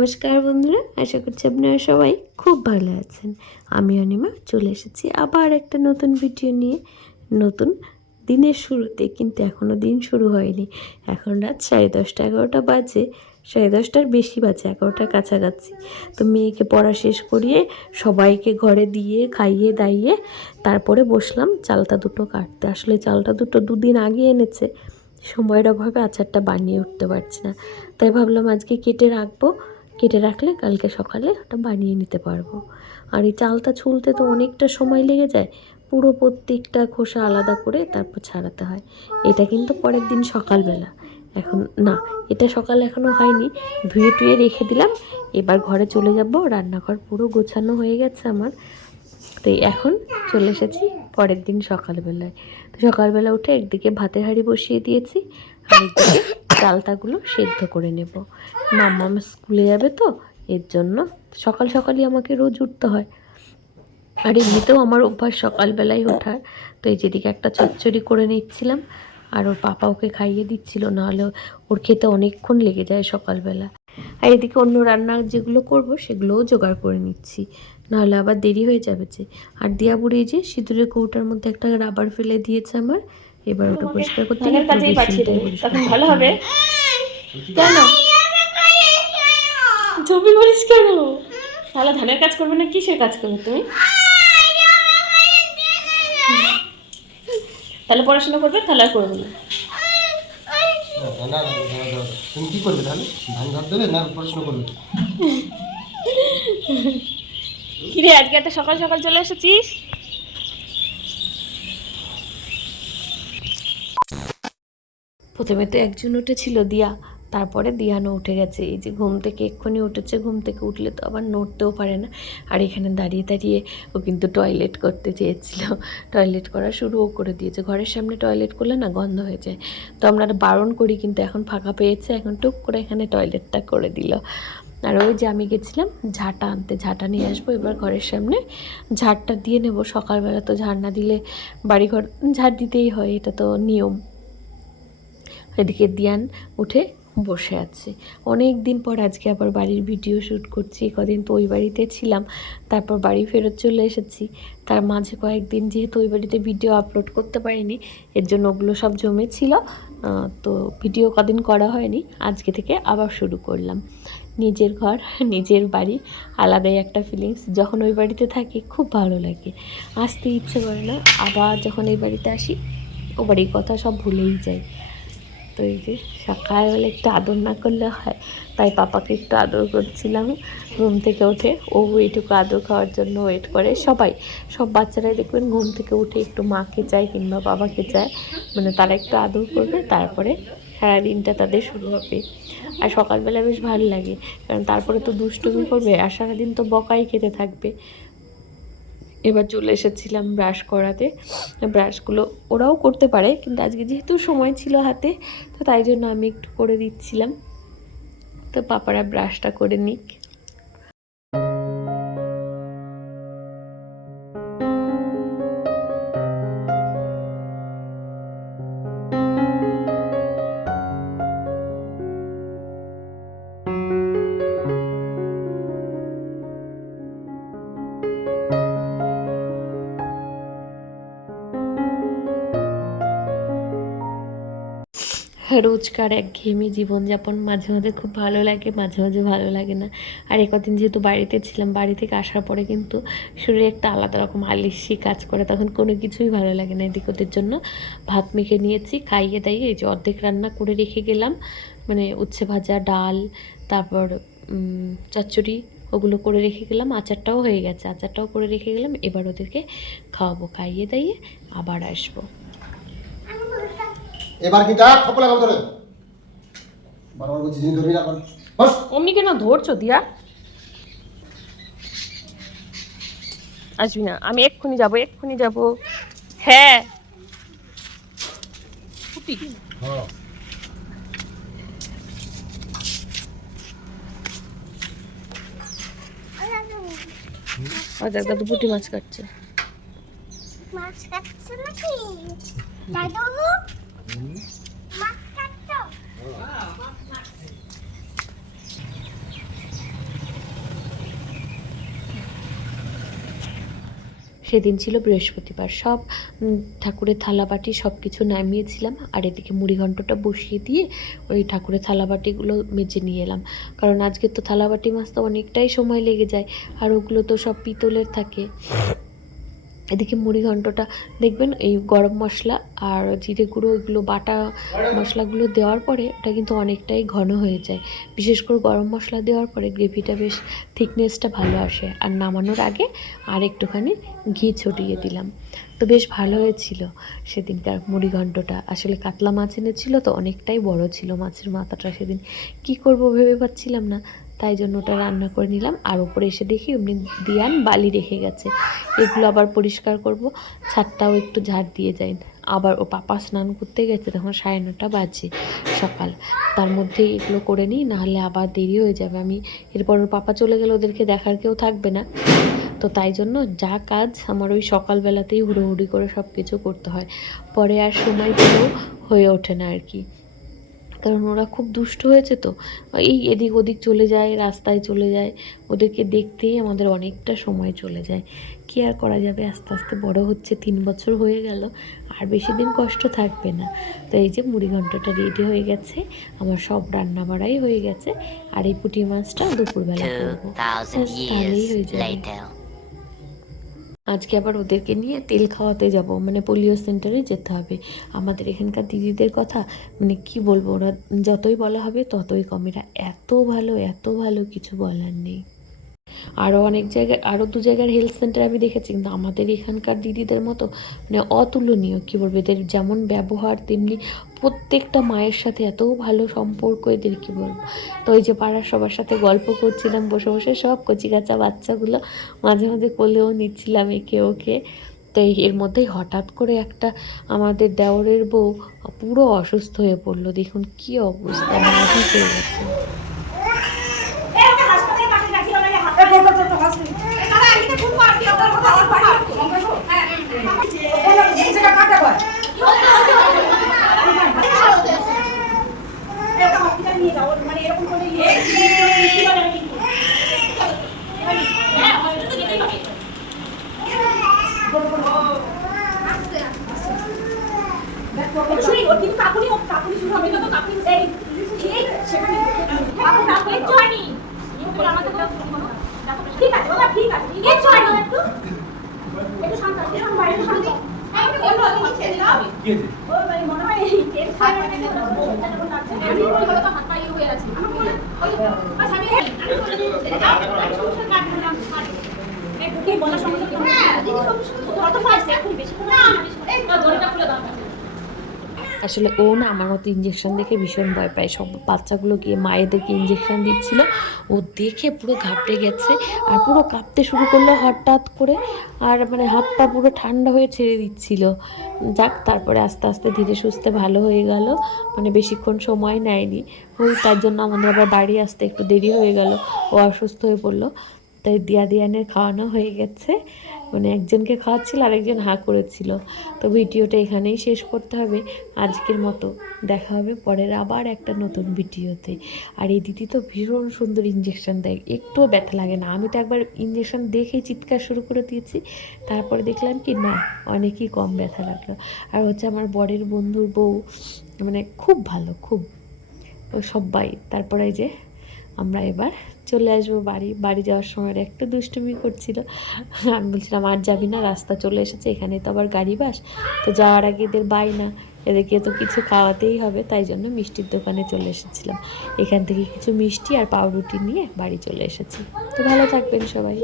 নমস্কার বন্ধুরা, আশা করছি আপনারা সবাই খুব ভালো আছেন। আমি অনিমা, চলে এসেছি আবার একটা নতুন ভিডিও নিয়ে। নতুন দিনের শুরুতে, কিন্তু এখনও দিন শুরু হয়নি। এখন রাত সাড়ে দশটা এগারোটা বাজে, সাড়ে দশটার বেশি বাজে, এগারোটার কাছাকাছি। তো মেয়েকে পড়া শেষ করিয়ে সবাইকে ঘরে দিয়ে, খাইয়ে দাইয়ে তারপরে বসলাম চালটা দুটো কাটতে। আসলে চালটা দুটো দুদিন আগে এনেছে, সময়ের অভাবে আচারটা বানিয়ে উঠতে পারছি না। তাই ভাবলাম আজকে কেটে রাখব। কেটে রাখলে কালকে সকালে ওটা বানিয়ে নিতে পারব। আর এই চালটা ছুলতে তো অনেকটা সময় লেগে যায়, পুরো প্রত্যেকটা খোসা আলাদা করে তারপর ছাড়াতে হয়। এটা কিন্তু পরের দিন সকালবেলা। এখন না, এটা সকাল এখনও হয়নি, ধুয়ে টুয়ে রেখে দিলাম, এবার ঘরে চলে যাব, রান্নাঘর পুরো গোছানো হয়ে গেছে আমার। তো এখন চলে এসেছি পরের দিন সকালবেলায়। তো সকালবেলা উঠে একদিকে ভাতের হাঁড়ি বসিয়ে দিয়েছি আর একদিকে চালতাগুলো সেদ্ধ করে নেব। মাম্মা স্কুলে যাবে তো, এর জন্য সকাল সকালই আমাকে রোজ উঠতে হয়। আর এমনিতেও আমার অভ্যাস সকালবেলায় ওঠার, তো এই যেদিকে একটা চচ্চড়ি করে নিচ্ছিলাম, আর ওর পাপা ওকে খাইয়ে দিচ্ছিল, নাহলে ওর খেতে অনেকক্ষণ লেগে যায় সকালবেলা। আর এদিকে অন্য রান্না যেগুলো করব, সেগুলোও জোগাড় করে নিচ্ছি, নাহলে আবার দেরি হয়ে যাবে যে। আর দিয়া বুড়ি যে সিঁদুরের কৌটার মধ্যে একটা রাবার ফেলে দিয়েছে আমার এবার ওটা পরিষ্কার করতে গিয়ে কাজেই পাঠিয়ে দেবে। তখন ভালো হবে। কেন? ছবি বলিস কেন তাহলে ধানের কাজ করবে না কিসের কাজ করবে তুমি? তাহলে পড়াশোনা করবে তাহলে আর করবে না। না, না, না, না, না, না। তুমি কি করবে তাহলে? ধান ঘাট দেবে না পড়াশোনা করবে? কিরে আজকে এত সকাল সকাল চলে এসেছিস? প্রথমে তো একজন উঠেছিল, দিয়া। তারপরে দিয়ানো উঠে গেছে। এই যে ঘুম থেকে এক্ষুনি উঠেছে, ঘুম থেকে উঠলে তো আবার নড়তেও পারে না। আর এখানে দাঁড়িয়ে দাঁড়িয়ে ও কিন্তু টয়লেট করতে চেয়েছিল। টয়লেট করা শুরুও করে দিয়েছে। ঘরের সামনে টয়লেট করলে না গন্ধ হয়ে যায়। তো আমরা বারণ করি, কিন্তু এখন ফাঁকা পেয়েছে। এখন টুক করে এখানে টয়লেটটা করে দিল। আর ওই যে আমি গেছিলাম ঝাঁটা আনতে, ঝাঁটা নিয়ে আসব। এবার ঘরের সামনে ঝাড়টা দিয়ে নেব। সকালবেলা তো ঝাড় না দিলে বাড়িঘর ঝাড় দিতেই হয়, এটা তো নিয়ম। এদিকে দিয়ান উঠে বসে আছে। অনেক দিন পর আজকে আবার বাড়ির ভিডিও শ্যুট করছি, কদিন তো ওই বাড়িতে ছিলাম, তারপর বাড়ি ফেরত চলে এসেছি। তার মাঝে কয়েকদিন যেহেতু ওই বাড়িতে ভিডিও আপলোড করতে পারিনি, এর জন্য ওগুলো সব জমেছিল তো ভিডিও কদিন করা হয়নি, আজকে থেকে আবার শুরু করলাম। নিজের ঘর, নিজের বাড়ি, আলাদাই একটা ফিলিংস যখন ওই বাড়িতে থাকি খুব ভালো লাগে। আসতে ইচ্ছে করে না, আবার যখন এই বাড়িতে আসি ও বাড়ির কথা সব ভুলেই যাই। তো এই যে সকালবেলা একটু আদর না করলে হয়, তাই পাপাকে একটু আদর করছিলাম। ঘুম থেকে উঠে ও এইটুকু আদর খাওয়ার জন্য ওয়েট করে। সবাই, সব বাচ্চারাই দেখবেন ঘুম থেকে উঠে একটু মাকে চায় কিংবা বাবাকে চায়। মানে তারা একটু আদর করবে, তারপরে সারাদিনটা তাদের শুরু হবে। আর সকালবেলা বেশ ভালো লাগে, কারণ তারপরে তো দুষ্টুমি করবে, আর সারাদিন তো বকাই খেতে থাকবে। এবার চলে এসেছিলাম ব্রাশ করাতে। ব্রাশগুলো ওরাও করতে পারে, কিন্তু আজকে যেহেতু সময় ছিল হাতে, তো তাই জন্য আমি একটু করে দিচ্ছিলাম। তো পাপারা ব্রাশটা করে নিক। রোজকার একঘেয়েমি জীবনযাপন মাঝে মাঝে খুব ভালো লাগে, মাঝে মাঝে ভালো লাগে না। আর একদিন যেহেতু বাড়িতে ছিলাম বাড়ি থেকে আসার পরে কিন্তু শরীরে একটা আলাদা রকম আলিসি কাজ করে, তখন কোনো কিছুই ভালো লাগে না এদিক ওদের জন্য। ভাত মেখে নিয়েছি, খাইয়ে দাইয়ে এই যে অর্ধেক রান্না করে রেখে গেলাম। মানে উচ্ছে ভাজা, ডাল, তারপর চচ্চড়ি ওগুলো করে রেখে গেলাম, আচারটাও হয়ে গেছে, আচারটাও করে রেখে গেলাম। এবার ওদেরকে খাওয়াবো, খাইয়ে দাইয়ে আবার আসব। এবার কিন্তু আর ঠপ লাগাবো ধরে বারবার বলছি জিনিস ধরবি না কর বস। অমনি কেন ধরছো দিয়া? আসবি না আমি এক্ষুনি যাব এক্ষুনি যাব। হ্যাঁ। ফুটি। হ্যাঁ। আর পুঁটি মাছ কাটছে। মাছ কাটছো নাকি? দাদু? মাছ কাটছো সেদিন ছিল বৃহস্পতিবার। সব ঠাকুরের থালাবাটি সব কিছু নামিয়েছিলাম, আর এদিকে মুড়িঘণ্টটা বসিয়ে দিয়ে ওই ঠাকুরের থালাবাটিগুলো মেজে নিয়ে এলাম। কারণ আজকে তো থালাবাটি মাছ তো অনেকটাই সময় লেগে যায়, আর ওগুলো তো সব পিতলের থাকে। এদিকে মুড়ি ঘন্টটা দেখবেন, এই গরম মশলা আর জিরে গুঁড়ো, এগুলো বাটা মশলাগুলো দেওয়ার পরে ওটা কিন্তু অনেকটাই ঘন হয়ে যায়। বিশেষ করে গরম মশলা দেওয়ার পরে গ্রেভিটা বেশ থিকনেসটা ভালো আসে। আর নামানোর আগে আর একটুখানি ঘি ছড়িয়ে দিলাম। তো বেশ ভালো হয়েছিল সেদিনকার মুড়ি ঘন্টটা। আসলে কাতলা মাছ এনেছিল তো অনেকটাই বড় ছিল মাছের মাথাটা সেদিন। কি করব ভেবে পাচ্ছিলাম না। তাই জন্য ওটা রান্না করে নিলাম। আর উপরে এসে দেখি এমনি দিয়ান বালি রেখে গেছে। এগুলো আবার পরিষ্কার করব। ছাদটাও একটু ঝাড় দিয়ে যাই। আবার ও পাপা স্নান করতে গেছে, তখন সাড়ে নটা বাজে সকাল। তার মধ্যে এগুলো করে নিই, নাহলে আবার দেরি হয়ে যাবে। আমি এরপর ওর পাপা চলে গেলে ওদেরকে দেখার কেউ থাকবে না। তো তাই জন্য যা কাজ আমার ওই সকালবেলাতেই হুড়োহুড়ি করে সব কিছু করতে হয়। পরে আর সময় পেলেও হয়ে ওঠে না আর কি। কারণ ওরা খুব দুষ্ট হয়েছে তো। এই এদিক ওদিক চলে যায় রাস্তায় চলে যায়। ওদেরকে দেখতেই আমাদের অনেকটা সময় চলে যায়। কি আর করা যাবে? আস্তে আস্তে বড় হচ্ছে তিন বছর হয়ে গেল। আর বেশি দিন কষ্ট থাকবে না। তো এই যে মুড়ি ঘন্টটা রেডি হয়ে গেছে। আমার সব রান্না বাড়াই হয়ে গেছে। আর এই পুঁটি মাছটা দুপুরবেলা করব। তাহলেই হয়ে যাবে। later. আজকে আবার ওদেরকে নিয়ে তেল খাওয়াতে যাব। মানে পোলিও সেন্টারে যেতে হবে। আমাদের এখানকার দিদিদের কথা মানে কি বলব, ওরা যতই বলা হবে ততই কম। এরা এত ভালো এত ভালো কিছু বলার নেই। আরও অনেক জায়গায় আরও দু জায়গার হেলথ সেন্টার আমি দেখেছি, কিন্তু আমাদের এখানকার দিদিদের মতো মানে অতুলনীয়, কী বলব, এদের যেমন ব্যবহার, তেমনি প্রত্যেকটা মায়ের সাথে এত ভালো সম্পর্ক এদের কী বলব। তো ওই যে পাড়ার সবার সাথে গল্প করছিলাম, বসে বসে সব কচি কাঁচা বাচ্চাগুলো মাঝে মাঝে কোলেও নিচ্ছিলাম একে ওকে। তো এর মধ্যেই হঠাৎ করে একটা আমাদের দেওরের বউ পুরো অসুস্থ হয়ে পড়ল। দেখুন কি অবস্থা হয়ে গেছে। 예. আসলে ও না আমার মতো ইঞ্জেকশন দেখে ভীষণ ভয় পায়। সব বাচ্চাগুলো গিয়ে মায়েদেরকে ইঞ্জেকশন দিচ্ছিল। ও দেখে পুরো ঘাবড়ে গেছে আর পুরো কাঁপতে শুরু করল হঠাৎ করে আর মানে হাত পা পুরো ঠান্ডা হয়ে ছেড়ে দিচ্ছিল। যাক, তারপরে আস্তে আস্তে ধীরে সুস্থে ভালো হয়ে গেল। মানে বেশিক্ষণ সময় নেয়নি। ওই তার জন্য আমাদের আবার বাড়ি আসতে একটু দেরি হয়ে গেল। ও অসুস্থ হয়ে পড়ল। তাই দিয়া দিয়ানের খাওয়ানো হয়ে গেছে। মানে একজনকে খাওয়াচ্ছিল, আরেকজন হাঁ করেছিল। তো ভিডিওটা এখানেই শেষ করতে হবে। আজকের মতো দেখা হবে পরের আবার একটা নতুন ভিডিওতে। আর এই দিদি তো ভীষণ সুন্দর ইঞ্জেকশন দেয়। একটুও ব্যথা লাগে না। আমি তো একবার ইঞ্জেকশন দেখেই চিৎকার শুরু করে দিয়েছি। তারপরে দেখলাম কি, না, অনেকই কম ব্যথা লাগল। আর হচ্ছে আমার বরের বন্ধুর বউ মানে খুব ভালো, খুব। সবাই তারপরে যে আমরা এবার চলে আসব বাড়ি বাড়ি যাওয়ার সময় একটু দুষ্টুমি করছিল। আমি বলছিলাম, আর যাবি না? রাস্তা চলে এসেছে এখানে তো আবার গাড়ি বাস। তো যাওয়ার আগে এদের বাই না, এদেরকে তো কিছু খাওয়াতেই হবে, তাই জন্য মিষ্টির দোকানে চলে এসেছিলাম। এখান থেকে কিছু মিষ্টি আর পাউরুটি নিয়ে বাড়ি চলে এসেছি। তো ভালো থাকবেন সবাই।